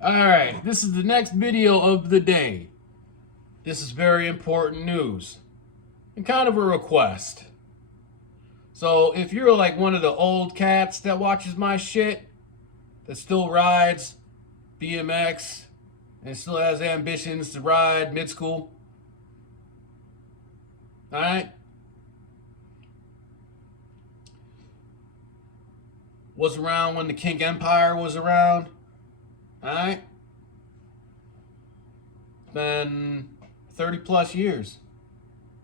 Alright, this is the next video of the day. This is very important news. And kind of a request. So if you're like one of the old cats that watches my shit, that still rides BMX, and still has ambitions to ride mid-school, alright? Was around when the Kink Empire was around, alright? It's been 30 plus years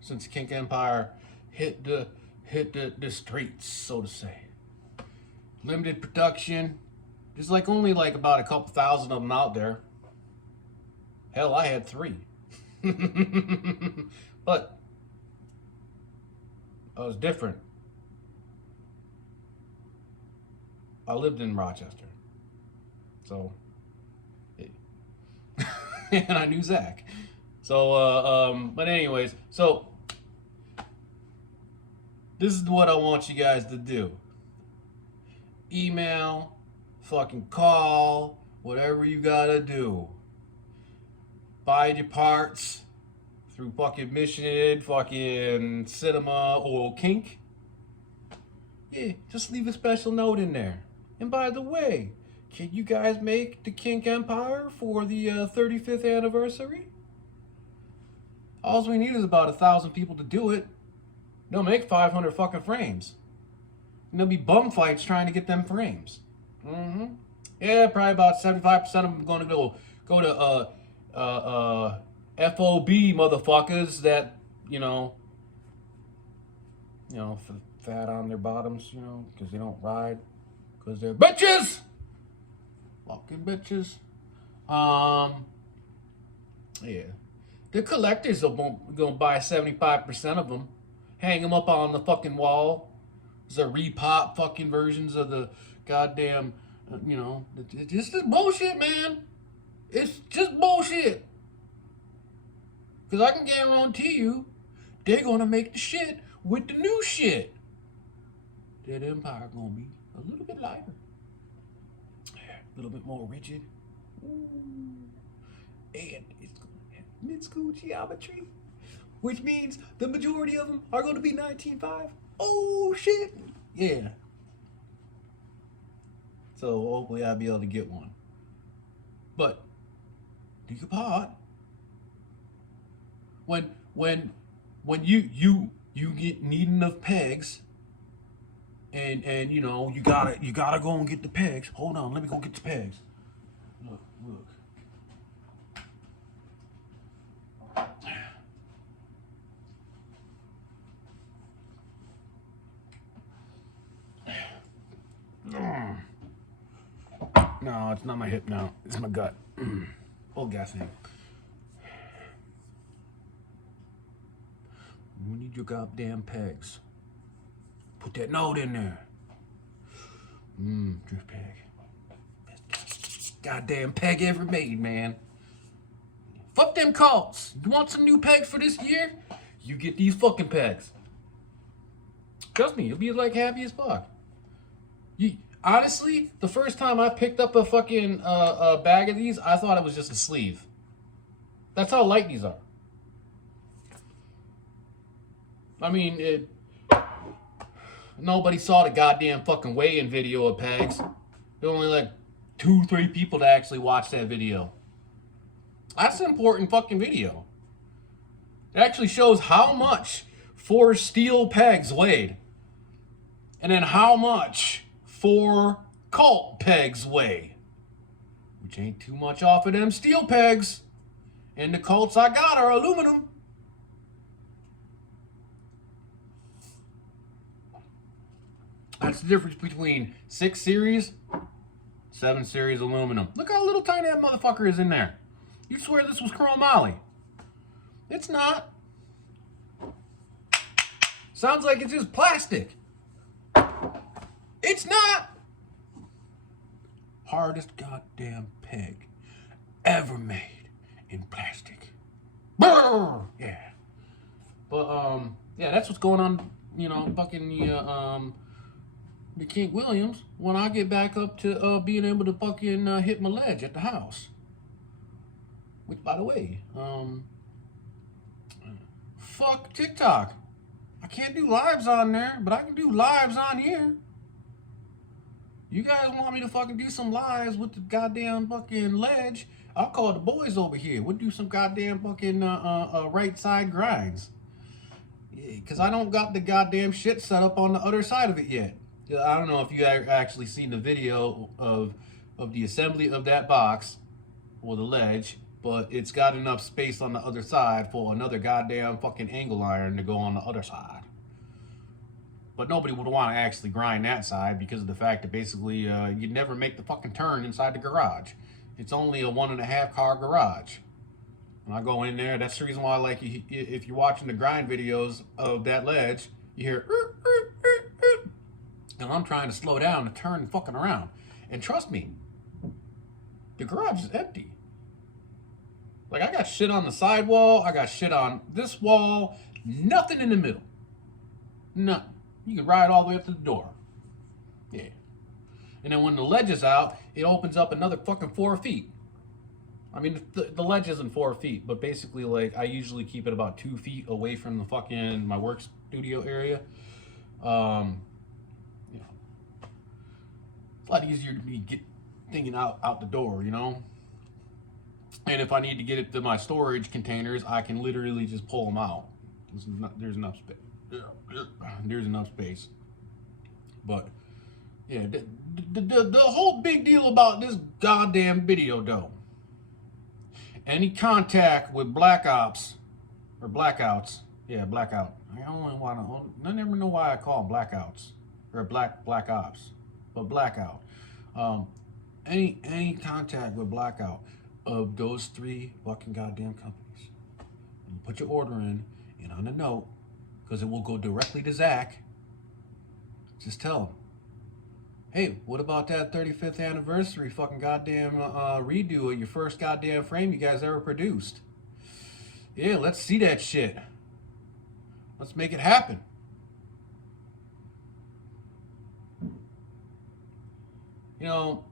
since Kink Empire hit the streets, so to say. Limited production. There's like only like about a couple thousand of them out there. Hell, I had 3. But I was different. I lived in Rochester. So and I knew Zach. So but anyways, so this is what I want you guys to do. Email, fucking call, whatever you gotta do. Buy your parts through fucking Mission, fucking Cinema, or Kink. Yeah, just leave a special note in there. And by the way, can you guys make the Kink Empire for the 35th anniversary? All we need is about 1,000 people to do it. They'll make 500 fucking frames. And there'll be bum fights trying to get them frames. Yeah, probably about 75% of them going to go to FOB motherfuckers that, you know, fat on their bottoms, because they don't ride, because they're bitches. Fucking bitches. Yeah. The collectors are gonna buy 75% of them, hang them up on the fucking wall. There's a repop fucking versions of the goddamn, it's just bullshit, man. It's just bullshit. Because I can guarantee you, they're gonna make the shit with the new shit. That Empire gonna be a little bit lighter, a little bit more rigid. Ooh. And it's gonna have mid-school geometry, which means the majority of them are gonna be 19.5. Oh shit! Yeah. So hopefully I'll be able to get one. But do your part. When you need enough pegs, and you gotta go and get the pegs. Hold on, let me go get the pegs. Look. No, it's not my hip now. It's my gut. Old gas thing. You need your goddamn pegs. Put that note in there. Drift peg. Best goddamn peg ever made, man. Fuck them cults. You want some new pegs for this year? You get these fucking pegs. Trust me, you'll be like happy as fuck. Honestly, the first time I picked up a fucking bag of these, I thought it was just a sleeve. That's how light these are. I mean, nobody saw the goddamn fucking weigh-in video of pegs. There were only like 2-3 people that actually watched that video. That's an important fucking video. It actually shows how much 4 steel pegs weighed. And then how much 4 cult pegs weigh. Which ain't too much off of them steel pegs. And the cults I got are aluminum. That's the difference between 6 series, 7 series aluminum. Look how little tiny that motherfucker is in there. You swear this was chromoly. It's not. Sounds like it's just plastic. It's not. Hardest goddamn peg ever made in plastic. Brr! Yeah. But yeah, that's what's going on, fucking the Kink Williams when I get back up to being able to fucking hit my ledge at the house. Which, by the way, fuck TikTok. I can't do lives on there, but I can do lives on here. You guys want me to fucking do some lives with the goddamn fucking ledge? I'll call the boys over here. We'll do some goddamn fucking right side grinds. Yeah, because I don't got the goddamn shit set up on the other side of it yet. I don't know if you actually seen the video of the assembly of that box or the ledge, but it's got enough space on the other side for another goddamn fucking angle iron to go on the other side. But nobody would want to actually grind that side because of the fact that basically you'd never make the fucking turn inside the garage. It's only a 1.5 car garage. When I go in there, that's the reason why, like, if you're watching the grind videos of that ledge, you hear, and I'm trying to slow down and turn fucking around. And trust me, the garage is empty. Like, I got shit on the sidewall, I got shit on this wall, nothing in the middle. Nothing. You can ride all the way up to the door. Yeah. And then when the ledge is out, it opens up another fucking 4 feet. I mean, the ledge isn't 4 feet, but basically, like, I usually keep it about 2 feet away from the fucking, my work studio area. You know, it's a lot easier to me get thinking out the door, you know? And if I need to get it to my storage containers, I can literally just pull them out. There's enough space. There's enough space. But yeah, the whole big deal about this goddamn video though, any contact with black ops or blackouts, yeah, blackout. I never know why I call them blackouts or black ops, but blackout. Any contact with blackout of those 3 fucking goddamn companies, you put your order in, and on the note, because it will go directly to Zach, just tell him, hey, what about that 35th anniversary fucking goddamn redo of your first goddamn frame you guys ever produced? Yeah, let's see that shit. Let's make it happen. You know,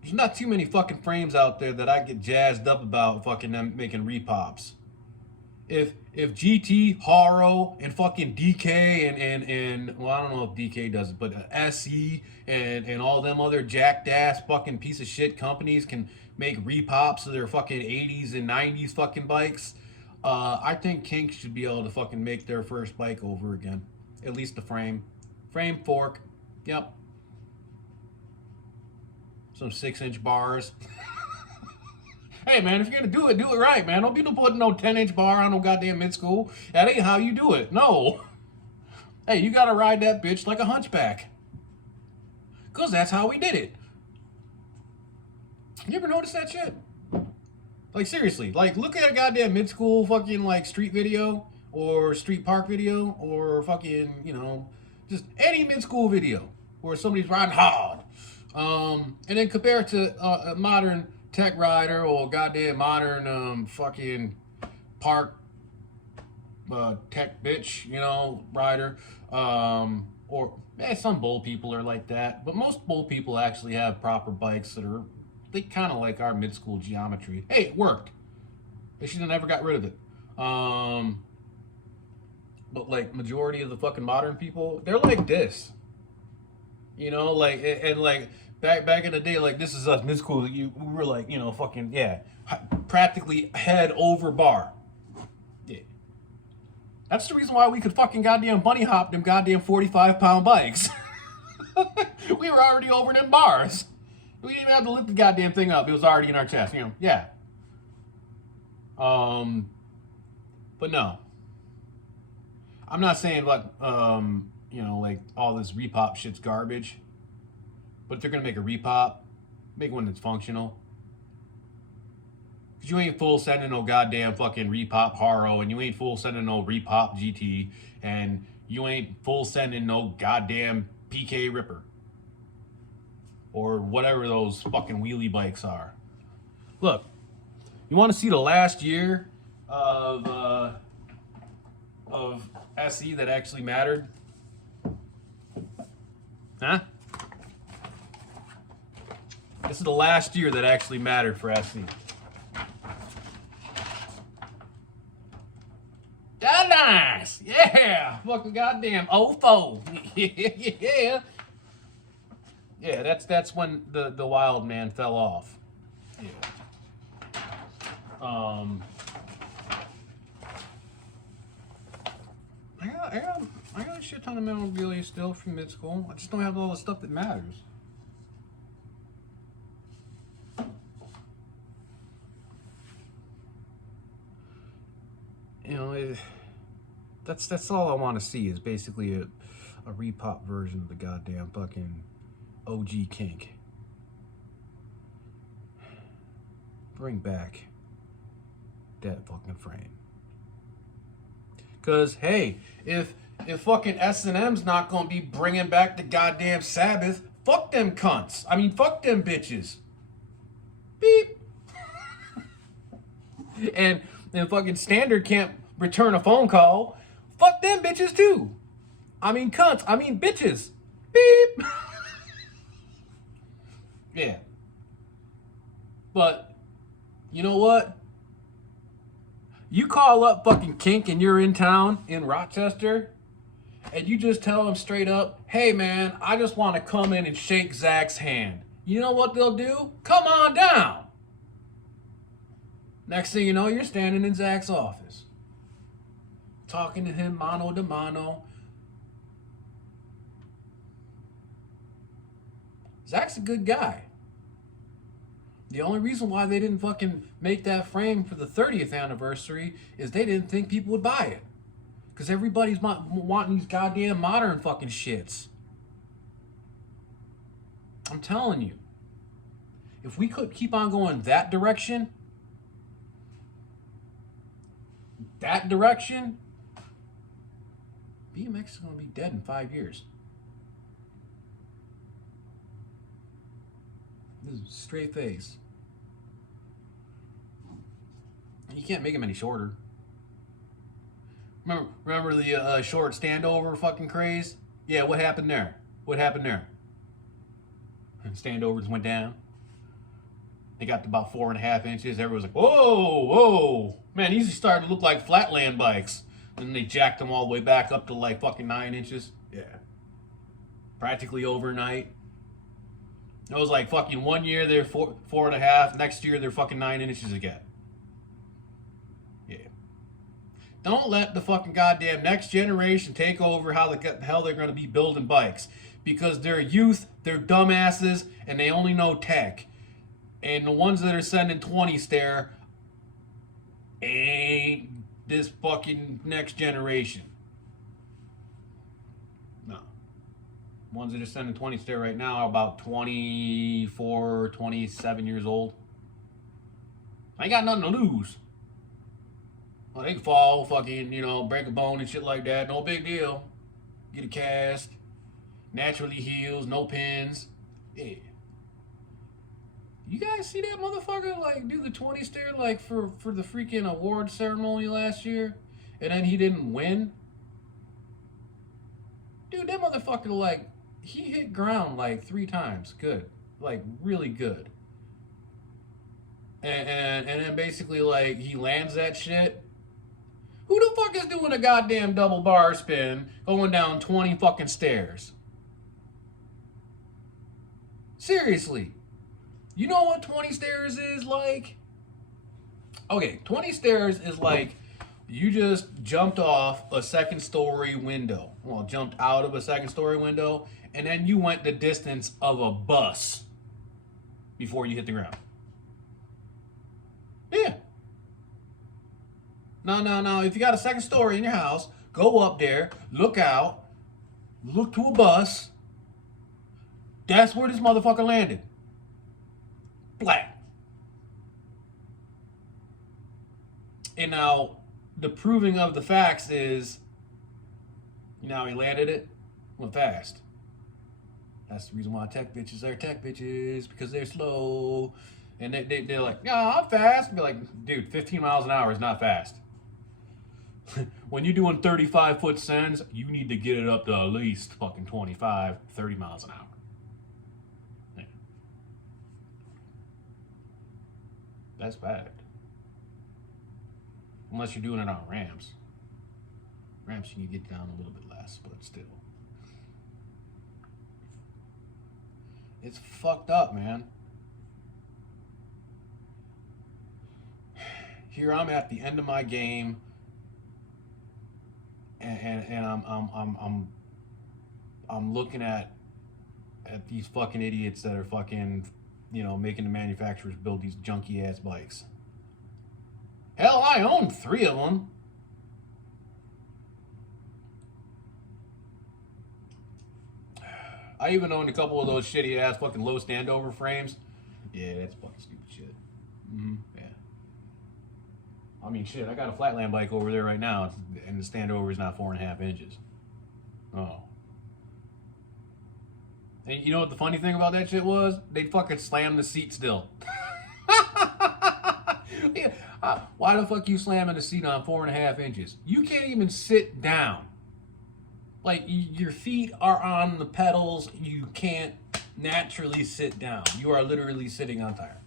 there's not too many fucking frames out there that I get jazzed up about fucking them making repops. If GT, Haro, and fucking DK and well, I don't know if DK does it, but SE and all them other jacked ass fucking piece of shit companies can make repops of their fucking 80s and 90s fucking bikes, I think Kink should be able to fucking make their first bike over again. At least the frame, fork, yep. Some 6-inch bars. Hey man, if you're gonna do it right, man. Don't be putting no 10-inch bar on no goddamn mid school. That ain't how you do it. No. Hey, you gotta ride that bitch like a hunchback. Cause that's how we did it. You ever notice that shit? Like seriously, like look at a goddamn mid school fucking like street video or street park video or fucking, you know, just any mid school video where somebody's riding hard. And then compare it to a modern tech rider or goddamn modern fucking park tech bitch, you know, rider. Or some bull people are like that, but most bull people actually have proper bikes that are, they kind of like our mid-school geometry. Hey, it worked. They should have never got rid of it. But like majority of the fucking modern people, they're like this. You know, like, and like back in the day, like this is us mid school. We were like, you know, fucking yeah, practically head over bar. Yeah, that's the reason why we could fucking goddamn bunny hop them goddamn 45-pound bikes. We were already over them bars. We didn't even have to lift the goddamn thing up. It was already in our chest. You know, yeah. But no, I'm not saying like you know, like all this repop shit's garbage. But if they're gonna make a repop, make one that's functional. Cause you ain't full sending no goddamn fucking repop Haro, and you ain't full sending no repop GT, and you ain't full sending no goddamn PK Ripper. Or whatever those fucking wheelie bikes are. Look, you wanna see the last year of SE that actually mattered? Huh? This is the last year that actually mattered for SC. God, nice. Yeah. Fucking goddamn 04. Yeah. Yeah, that's when the wild man fell off. Yeah. I got a shit ton of memorabilia still from mid school. I just don't have all the stuff that matters. You know, that's all I want to see is basically a repop version of the goddamn fucking OG Kink. Bring back that fucking frame. Cause hey, if fucking S&M's not gonna be bringing back the goddamn Sabbath, fuck them cunts. I mean, fuck them bitches. Beep. and fucking Standard can't return a phone call. Fuck them bitches too. I mean cunts. I mean bitches. Beep. Yeah. But you know what? You call up fucking Kink and you're in town in Rochester, and you just tell them straight up, hey man, I just want to come in and shake Zach's hand. You know what they'll do? Come on down. Next thing you know, you're standing in Zach's office, talking to him mano to mano. Zach's a good guy. The only reason why they didn't fucking make that frame for the 30th anniversary is they didn't think people would buy it. Because everybody's wanting these goddamn modern fucking shits. I'm telling you. If we could keep on going that direction, BMX is going to be dead in 5 years. This is straight face. You can't make them any shorter. Remember the short standover fucking craze? Yeah, what happened there? What happened there? Standovers went down. They got to about 4.5 inches. Everyone was like, whoa, whoa. Man, these are starting to look like flatland bikes. And then they jacked them all the way back up to like fucking 9 inches. Yeah. Practically overnight. It was like fucking 1 year they're 4.5. Next year they're fucking 9 inches again. Yeah. Don't let the fucking goddamn next generation take over how the hell they're going to be building bikes. Because they're youth, they're dumbasses, and they only know tech. And the ones that are sending 20s there ain't this fucking next generation. No. Ones that are sending 20s there right now are about 24, 27 years old. I ain't got nothing to lose. Well, they can fall, fucking, break a bone and shit like that. No big deal. Get a cast. Naturally heals, no pins. Yeah. You guys see that motherfucker like do the 20 stair like for the freaking award ceremony last year, and then he didn't win? Dude, that motherfucker like he hit ground like 3 times. Good. Like really good. And then basically like he lands that shit. Who the fuck is doing a goddamn double bar spin going down 20 fucking stairs? Seriously. You know what 20 stairs is like? Okay, 20 stairs is like you just jumped off a 2nd story window. Well, jumped out of a 2nd story window, and then you went the distance of a bus before you hit the ground. Yeah. No. If you got a 2nd story in your house, go up there, look out, look to a bus. That's where this motherfucker landed. Flat. And now, the proving of the facts is, he landed it, went fast. That's the reason why tech bitches are tech bitches, because they're slow. And they're like, yeah, I'm fast. And be like, dude, 15 miles an hour is not fast. When you're doing 35-foot sends, you need to get it up to at least fucking 25, 30 miles an hour. Yeah. That's bad. Unless you're doing it on ramps. Ramps, you can get down a little bit less, but still. It's fucked up, man. Here I'm at the end of my game, and I'm looking at these fucking idiots that are fucking, making the manufacturers build these junky ass bikes. Hell, I own 3 of them. I even owned a couple of those shitty ass fucking low standover frames. Yeah, that's fucking stupid shit. Yeah. I mean, shit, I got a flatland bike over there right now, and the standover is not 4.5 inches. Oh. And you know what the funny thing about that shit was? They fucking slammed the seat still. Yeah. Why the fuck you slamming the seat on 4.5 inches? You can't even sit down. Like, your feet are on the pedals. You can't naturally sit down. You are literally sitting on tire.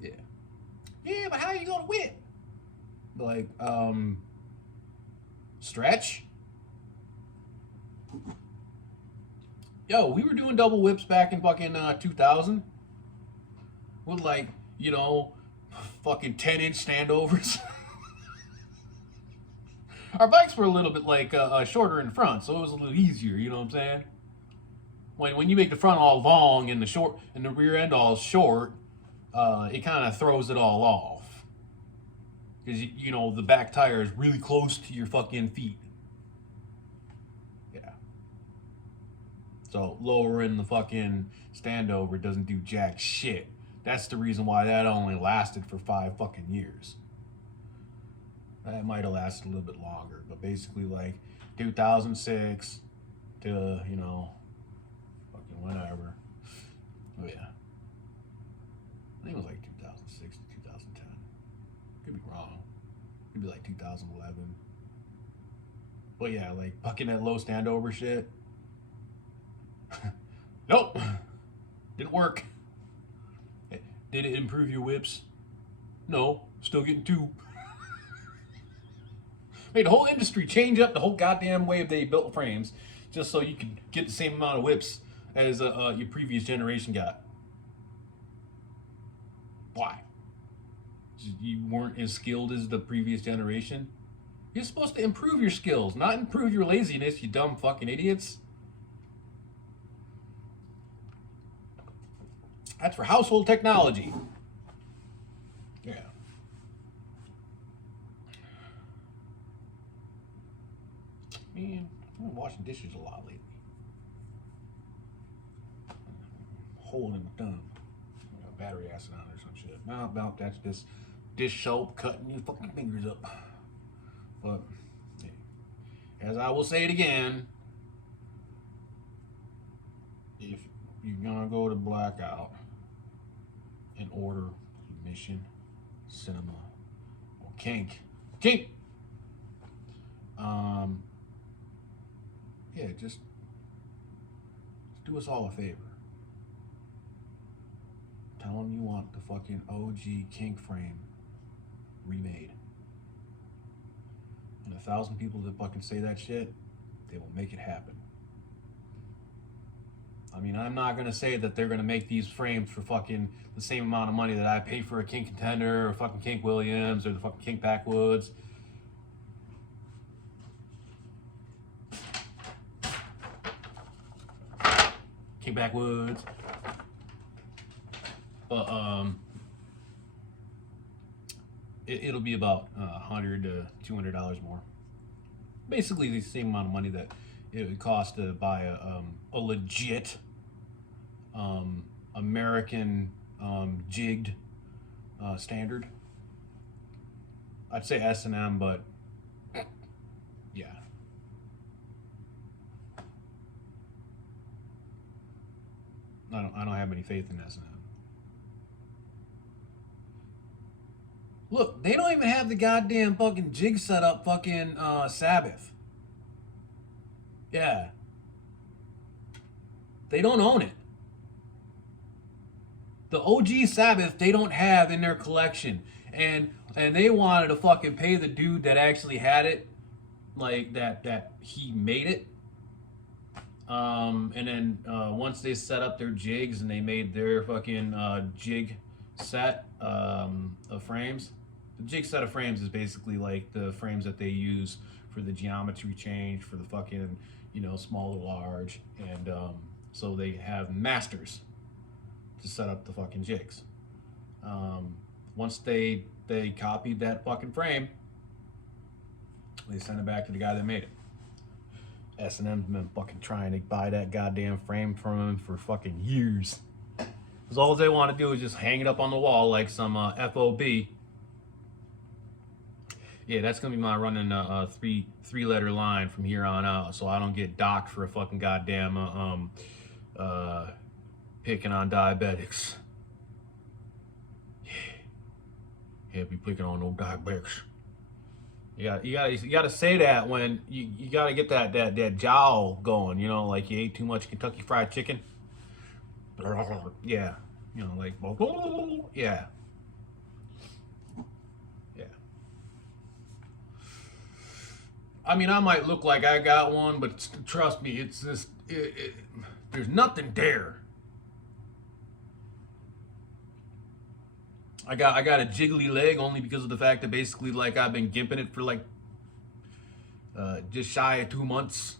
Yeah. Yeah, but how are you gonna whip? Like, stretch? Yo, we were doing double whips back in fucking 2000 with, like, fucking 10-inch standovers. Our bikes were a little bit like shorter in front, so it was a little easier. You know what I'm saying? When you make the front all long and the rear end all short, it kind of throws it all off, because the back tire is really close to your fucking feet. Yeah. So lowering the fucking standover doesn't do jack shit. That's the reason why that only lasted for 5 fucking years. That might have lasted a little bit longer, but basically, like, 2006 to, fucking whatever. Oh, yeah. I think it was like 2006 to 2010. Could be wrong. Could be like 2011. But yeah, like, fucking that low standover shit. Nope. Didn't work. Did it improve your whips? No. Still getting 2. Made the whole industry change up the whole goddamn way they built frames just so you could get the same amount of whips as your previous generation got. Why? You weren't as skilled as the previous generation? You're supposed to improve your skills, not improve your laziness, you dumb fucking idiots. That's for household technology. Yeah. Man, I've been washing dishes a lot lately. Hole in the thumb. I got battery acid on it or some shit. No, that's just dish soap cutting your fucking fingers up. But, hey, as I will say it again, if you're gonna go to Blackout and order Mission, Cinema, or Kink, yeah, just do us all a favor. Tell them you want the fucking OG Kink frame remade. And 1,000 people that fucking say that shit, they will make it happen. I mean, I'm not gonna say that they're gonna make these frames for fucking the same amount of money that I pay for a Kink Contender or fucking Kink Williams or the fucking Kink Backwoods. Kink Backwoods. But it'll be about $100 to $200 more. Basically the same amount of money that it would cost to buy a legit American jigged standard. I'd say S&M, but yeah. I don't have any faith in S&M. Look, they don't even have the goddamn fucking jig set up fucking Sabbath. Yeah. They don't own it. The OG Sabbath they don't have in their collection. And they wanted to fucking pay the dude that actually had it, like that he made it. And then once they set up their jigs and they made their fucking jig set of frames, the jig set of frames is basically like the frames that they use for the geometry change for the fucking, you know, small to large. And so they have masters to set up the fucking jigs. Once they copied that fucking frame, they sent it back to the guy that made it. S&M's been fucking trying to buy that goddamn frame from him for fucking years. Because all they want to do is just hang it up on the wall like some FOB. Yeah, that's going to be my running three-letter line from here on out, so I don't get docked for a fucking goddamn picking on diabetics. Yeah, be picking on no diabetics. You gotta say that when you gotta get that jowl going, you know, like you ate too much Kentucky Fried Chicken. Yeah, you know, like yeah, yeah. I mean, I might look like I got one, but trust me, it's just there's nothing there. I got a jiggly leg only because of the fact that basically like I've been gimping it for like just shy of 2 months.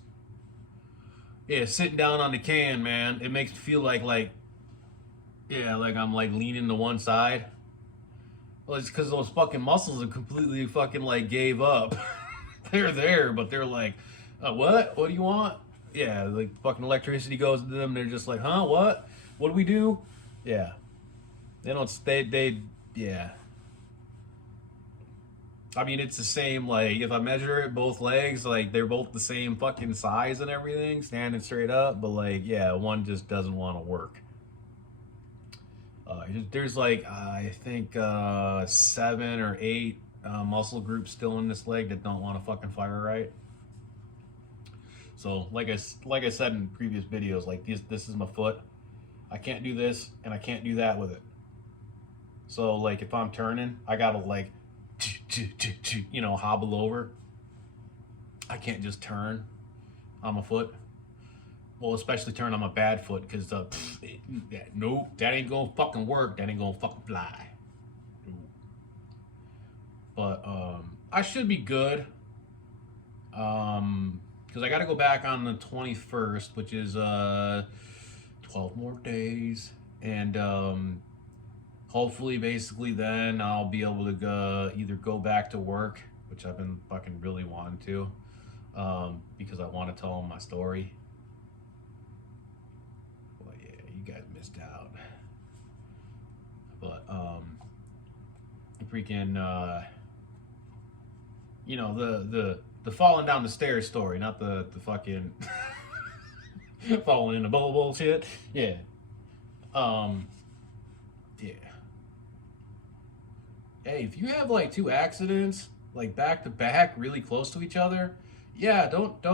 Yeah, sitting down on the can, man, it makes me feel like yeah, like I'm like leaning to one side. Well, it's because those fucking muscles are completely fucking like gave up. They're there, but they're like, what? What do you want? Yeah, like fucking electricity goes to them. They're just like, huh? What? What do we do? Yeah, they don't. Yeah. I mean, it's the same, like, if I measure it, both legs, like, they're both the same fucking size and everything, standing straight up, but, like, yeah, one just doesn't want to work. There's, like, I think 7 or 8 muscle groups still in this leg that don't want to fucking fire right. So, like I said in previous videos, like, this is my foot. I can't do this, and I can't do that with it. So, like, if I'm turning, I gotta, like, you know, hobble over. I can't just turn on my foot. Well, especially turn on my bad foot, because, nope, that ain't gonna fucking work. That ain't gonna fucking fly. But, I should be good. Because I gotta go back on the 21st, which is, 12 more days. And, hopefully, basically, then I'll be able to either go back to work, which I've been fucking really wanting to, because I want to tell them my story. Well, yeah, you guys missed out. But, freaking, you know, the falling down the stairs story, not the fucking falling in the bowl bullshit. Yeah. Yeah. Hey, if you have like 2 accidents, like back to back, really close to each other, yeah, don't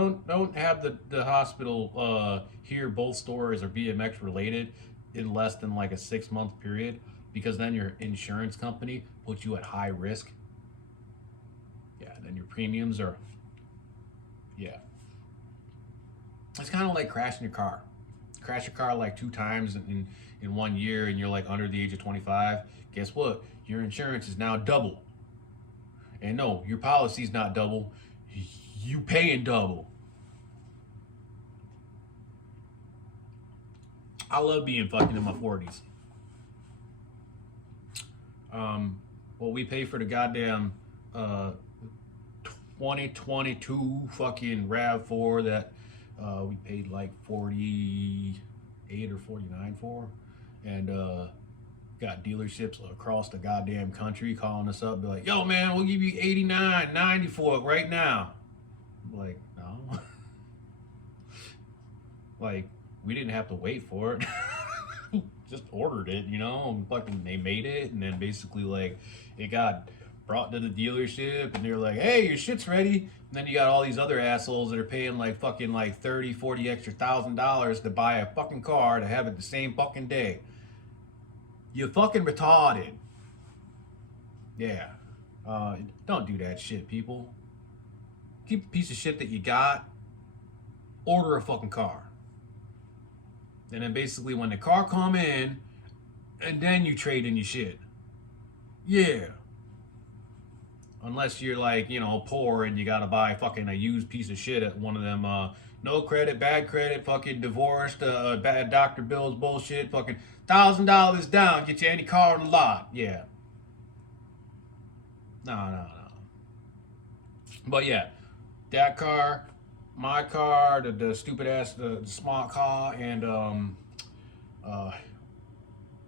have the hospital hear both stories are BMX related in less than like a 6-month period, because then your insurance company puts you at high risk. Yeah, then your premiums are, yeah. It's kind of like crashing your car. Crash your car like 2 times in 1 year, and you're like under the age of 25. Guess what? Your insurance is now double. And no, your policy's not double. You paying double. I love being fucking in my 40s. Well, we pay for the goddamn 2022 fucking RAV4 that we paid like 48 or 49 for, and got dealerships across the goddamn country calling us up, be like, yo man, we'll give you 89, 90 for it right now. I'm like, no. Like, we didn't have to wait for it. Just ordered it, you know, and fucking they made it, and then basically like it got brought to the dealership, and they're like, hey, your shit's ready. And then you got all these other assholes that are paying like fucking like 30, 40 extra $1,000 to buy a fucking car to have it the same fucking day. You fucking retarded. Yeah. Don't do that shit, people. Keep the piece of shit that you got. Order a fucking car. And then basically when the car come in, and then you trade in your shit. Yeah. Unless you're like, you know, poor and you gotta buy fucking a used piece of shit at one of them, no credit, bad credit, fucking divorced, bad doctor bills bullshit, fucking $1,000 down, get you any car in the lot. Yeah. No. But yeah, that car, my car, the stupid ass, the smart car, and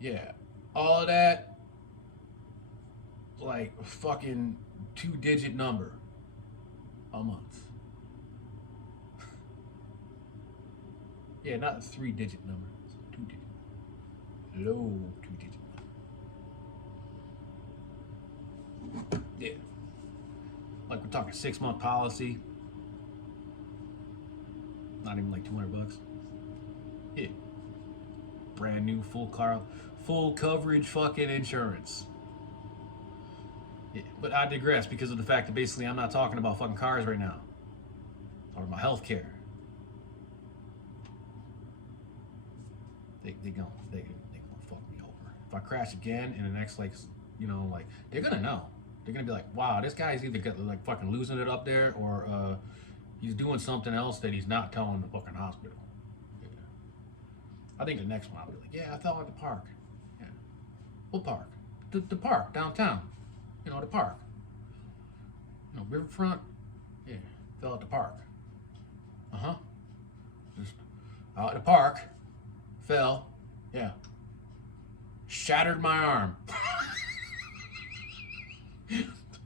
yeah, all of that, like a fucking 2-digit number a month. Yeah, not a 3-digit number, it's a 2-digit, low 2-digit number. Yeah, like we're talking 6-month policy. Not even like $200. Yeah. Brand new full coverage fucking insurance. Yeah. But I digress because of the fact that basically I'm not talking about fucking cars right now. I'm talking about healthcare. They gonna fuck me over. If I crash again in the next, like, you know, like, they're gonna know. They're gonna be like, wow, this guy's either like fucking losing it up there, or he's doing something else that he's not telling the fucking hospital. Yeah. I think the next one I'll be like, yeah, I fell at the park. Yeah. What park? The park downtown. You know, the park. You know, riverfront. Yeah, fell at the park. Just out at the park. Fell. Yeah. Shattered my arm.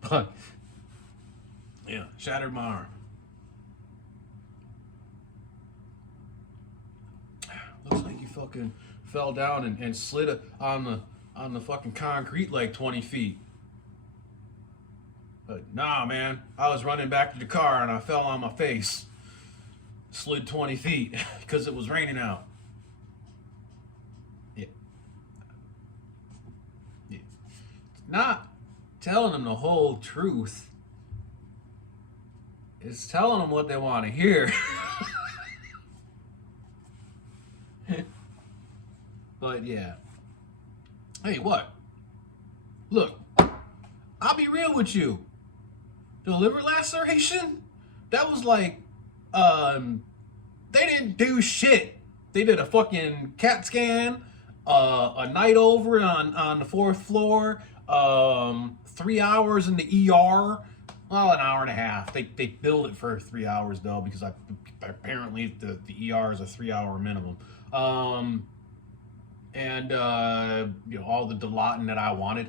But yeah, shattered my arm. Looks like you fucking fell down and slid on the fucking concrete like 20 feet. But nah, man, I was running back to the car and I fell on my face. Slid 20 feet because it was raining out. Yeah. Yeah. Not telling them the whole truth. It's telling them what they want to hear. But yeah. Hey, what? Look, I'll be real with you. The liver laceration, that was like, they didn't do shit. They did a fucking CAT scan, a night over on the 4th floor, 3 hours in the ER. Well, an hour and a half. They billed it for 3 hours though, because apparently the ER is a 3-hour minimum. And you know, all the Dilaudid that I wanted.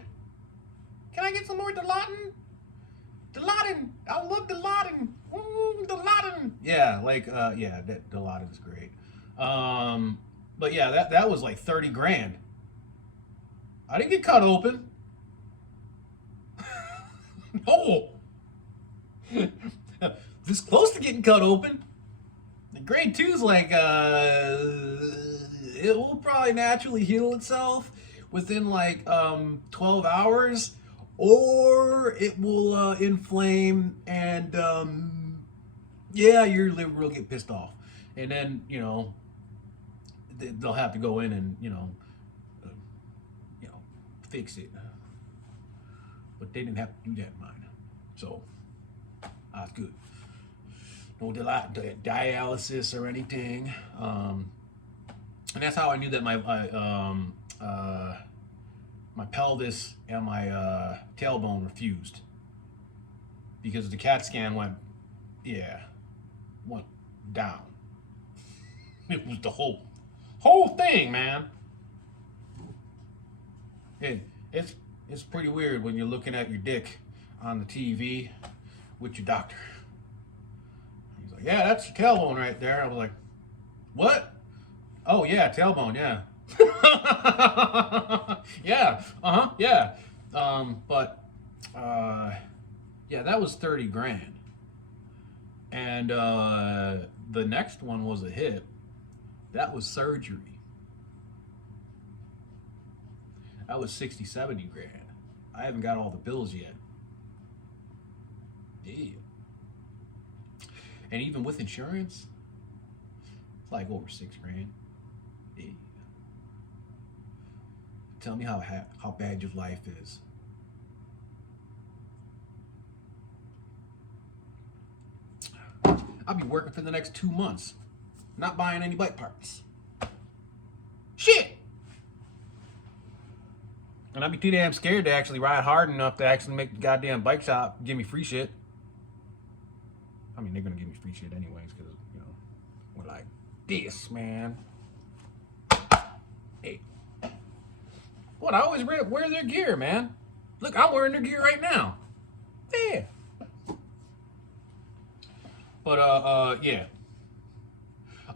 Can I get some more Dilaudid? Dilaudid, I love Dilaudid. Dilaudid. Yeah, like yeah, that Dilaudid is great. But yeah, that was like 30 grand. I didn't get cut open. No. This close to getting cut open. The grade 2 is like it will probably naturally heal itself within like 12 hours, or it will inflame and yeah, your liver will get pissed off, and then, you know, they'll have to go in and you know fix it. But they didn't have to do that in mine, so that's good. No dialysis or anything. And that's how I knew that my pelvis and my tailbone were fused, because the CAT scan went down. It was the whole thing, man. It's pretty weird when you're looking at your dick on the TV with your doctor. He's like, yeah, that's your tailbone right there. I was like, what? Oh yeah, tailbone, yeah. Yeah, yeah. But Yeah, that was 30 grand. And the next one was a hip. That was surgery. That was 60, 70 grand. I haven't got all the bills yet. Yeah. And even with insurance, it's like over 6 grand. Yeah. Tell me how bad your life is. I'll be working for the next 2 months, not buying any bike parts. Shit! And I'd be too damn scared to actually ride hard enough to actually make the goddamn bike shop give me free shit. I mean, they're gonna give me free shit anyways, because, you know, we're like, this, man. Hey. What, I always wear their gear, man. Look, I'm wearing their gear right now. Yeah. But, yeah.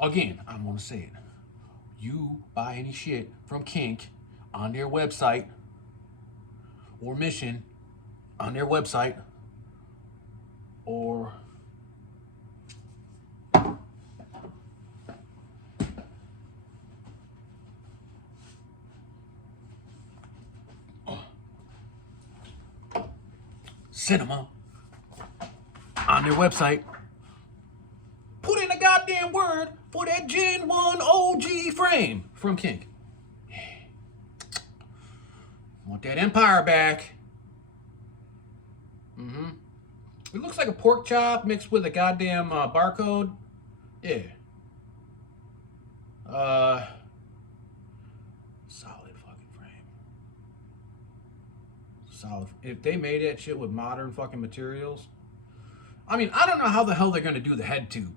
Again, I'm gonna say it. You buy any shit from Kink on their website, or Mission on their website, or Cinema on their website, put in a goddamn word for that Gen 1 OG frame from Kink. Want that Empire back. Mm-hmm. It looks like a pork chop mixed with a goddamn barcode. Yeah. Solid fucking frame. Solid. If they made that shit with modern fucking materials, I mean, I don't know how the hell they're gonna do the head tube.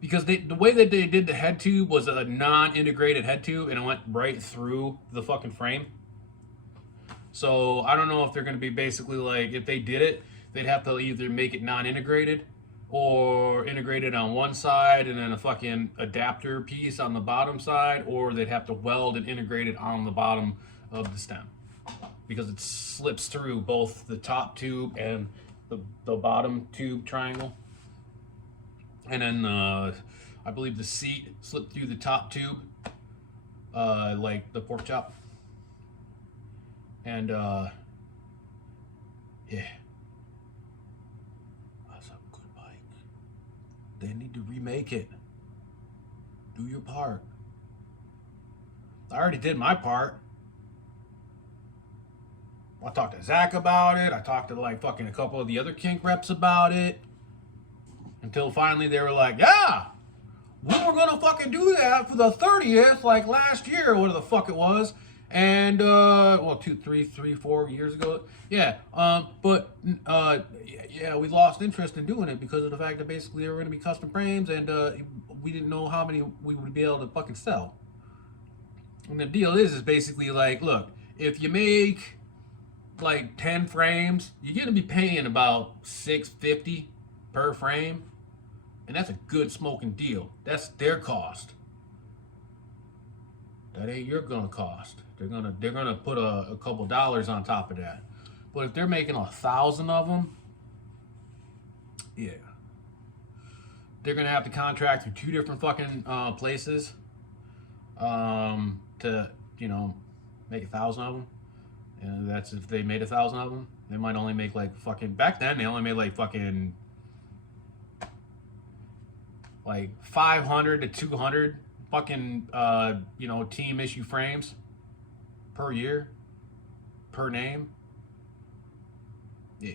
Because the way that they did the head tube was a non-integrated head tube, and it went right through the fucking frame. So I don't know if they're going to be basically like, if they did it, they'd have to either make it non-integrated or integrated on one side and then a fucking adapter piece on the bottom side, or they'd have to weld and integrate it on the bottom of the stem, because it slips through both the top tube and the bottom tube triangle. And then I believe the seat slipped through the top tube, like the pork chop. And, yeah. That's a good bike. They need to remake it. Do your part. I already did my part. I talked to Zach about it. I talked to like fucking a couple of the other Kink reps about it. Until finally they were like, yeah, we were gonna fucking do that for the 30th, like last year, or whatever the fuck it was. And, well, 4 years ago. Yeah, yeah, we lost interest in doing it because of the fact that basically they were going to be custom frames, and we didn't know how many we would be able to fucking sell. And the deal is basically like, look, if you make like 10 frames, you're going to be paying about $650 per frame, and that's a good smoking deal. That's their cost. That ain't your gonna cost. They're gonna put a couple dollars on top of that. But if they're making 1,000 of them, yeah, they're gonna have to contract through 2 different fucking places to, you know, make 1,000 of them. And that's if they made 1,000 of them. They might only make like fucking, back then they only made like fucking like 500 to 200 fucking you know, team issue frames per year, per name. Yeah.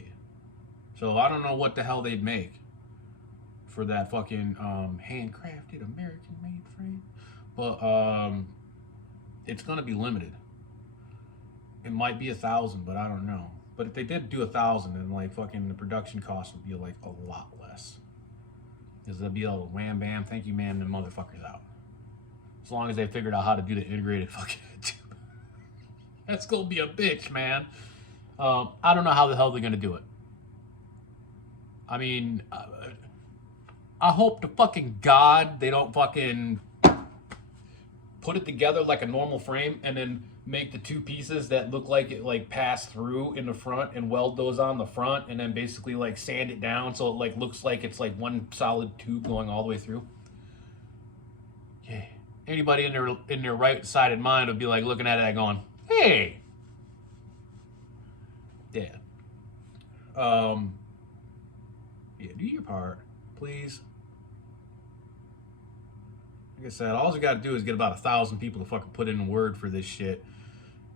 So I don't know what the hell they'd make for that fucking handcrafted American made frame. But it's gonna be limited. It might be 1,000, but I don't know. But if they did do 1,000, then like fucking the production cost would be like a lot less. Because they'll be able to wham bam, thank you man, the motherfuckers out. As long as they figured out how to do the integrated fucking tube. That's gonna be a bitch, man. I don't know how the hell they're gonna do it. I mean, I hope to fucking God they don't fucking put it together like a normal frame and then make the two pieces that look like it like pass through in the front and weld those on the front, and then basically like sand it down so it like looks like it's like one solid tube going all the way through. Yeah. Anybody in their right-sided mind would be like looking at that going, hey. Yeah. Yeah, do your part, please. Like I said, all you got to do is get about 1,000 people to fucking put in a word for this shit,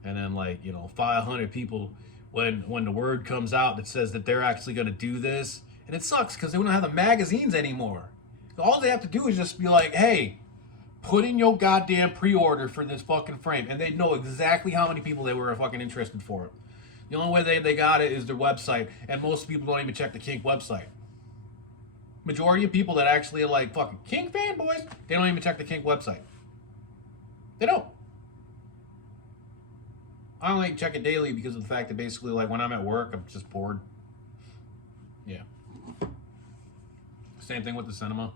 and then like 500 people when the word comes out that says that they're actually going to do this, and it sucks because they don't have the magazines anymore. All they have to do is just be like, hey, put in your goddamn pre-order for this fucking frame, and they know exactly how many people they were fucking interested for it. The only way they got it is their website, and most people don't even check the Kink website. Majority of people that actually are like fucking Kink fanboys, they don't even check the Kink website. They don't. I only check it daily because of the fact that basically like when I'm at work, I'm just bored. Yeah. Same thing with the cinema.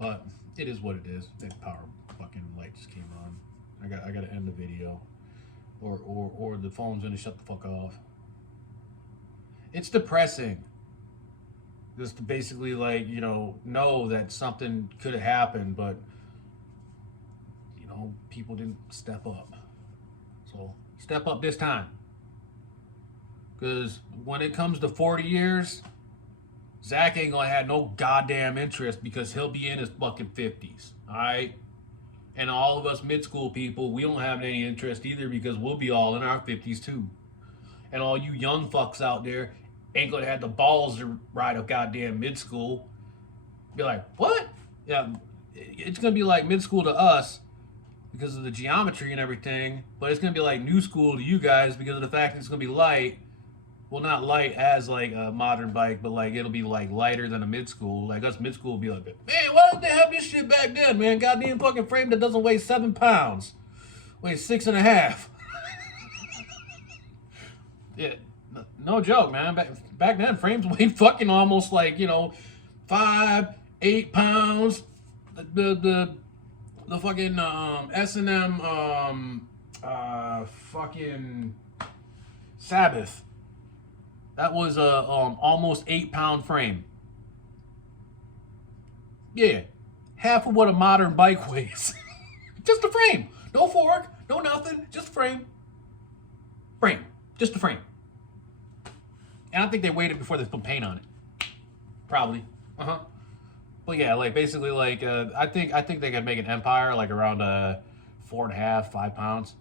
But it is what it is. That power fucking light just came on. I gotta end the video. Or the phone's gonna shut the fuck off. It's depressing. Just to basically like, know that something could have happened, but people didn't step up. So step up this time. Because when it comes to 40 years, Zach ain't gonna have no goddamn interest because he'll be in his fucking 50s. Alright? And all of us mid-school people, we don't have any interest either because we'll be all in our 50s too. And all you young fucks out there ain't gonna have the balls to ride a goddamn mid-school. Be like, what? Yeah, it's gonna be like mid-school to us because of the geometry and everything, but it's gonna be like new school to you guys because of the fact that it's gonna be light. Well, not light as like a modern bike, but like it'll be like lighter than a mid-school. Like us mid-school will be like, man, why didn't they have this shit back then, man? Goddamn fucking frame that doesn't weigh 7 pounds. Weighs 6.5. Yeah, no joke, man. Back then, frames weighed fucking almost like 5-8 pounds. The fucking S&M fucking Sabbath. That was a almost 8-pound frame. Yeah, half of what a modern bike weighs. Just a frame, no fork, no nothing, just a frame. Frame, just a frame. And I think they weighed it before they put paint on it. Probably. But yeah, like basically, like I think they could make an Empire like around 4.5, 5 pounds.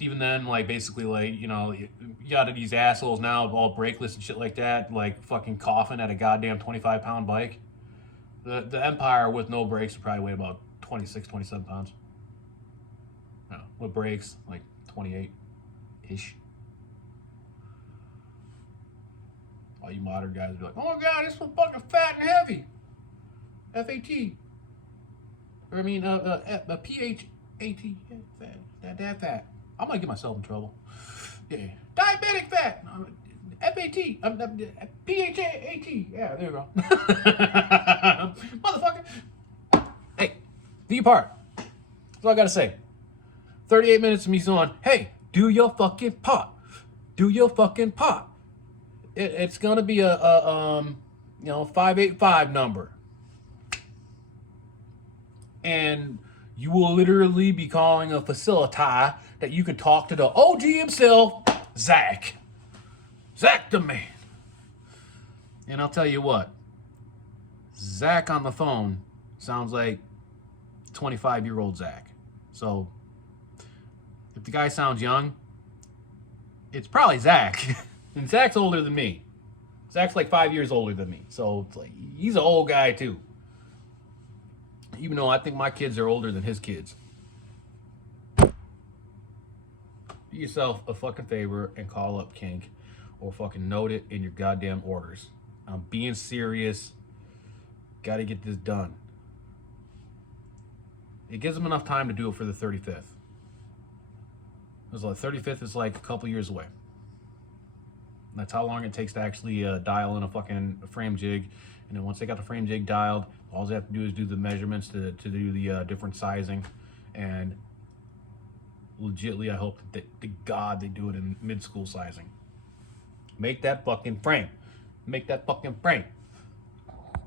Even then, like basically, like you got these assholes now all brakeless and shit like that, like fucking coughing at a goddamn 25-pound bike. The Empire with no brakes would probably weigh about 26, 27 pounds. No, with brakes, like 28-ish. All you modern guys would be like, oh my god, this one's fucking fat and heavy. F-A-T. Or I mean, P-H-A-T. That fat. I might get myself in trouble. Yeah. Diabetic fat. F-A-T. P-H-A-T. Yeah, there you go. Motherfucker. Hey, do your part. That's all I gotta say. 38 minutes of me going, hey, do your fucking part. Do your fucking part. It's gonna be a 585 number, and you will literally be calling a facilitator that you can talk to the OG himself, Zach the man. And I'll tell you what, Zach on the phone sounds like 25-year-old Zach. So if the guy sounds young, it's probably Zach. And Zach's older than me. Zach's like 5 years older than me. So it's like he's an old guy too. Even though I think my kids are older than his kids. Do yourself a fucking favor and call up Kink or fucking note it in your goddamn orders. I'm being serious. Gotta get this done. It gives them enough time to do it for the 35th. Because the 35th is like a couple years away. That's how long it takes to actually dial in a fucking frame jig. And then once they got the frame jig dialed, all they have to do is do the measurements to do the different sizing. And legitly, I hope that to God they do it in mid-school sizing. Make that fucking frame. Make that fucking frame.